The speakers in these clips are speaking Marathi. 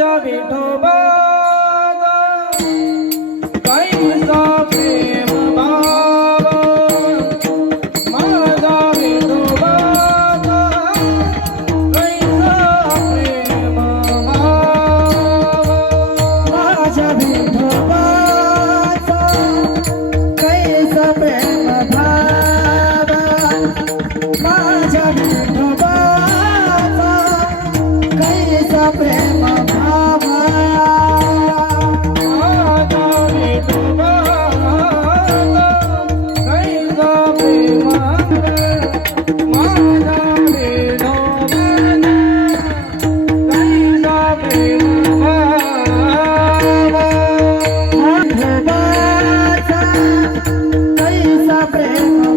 माझ्या विठोबा कैसा प्रेम बाबा। माझा विठोबा कैसा प्रेम माझा विठोबा कैसा Thank you.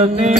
জগতে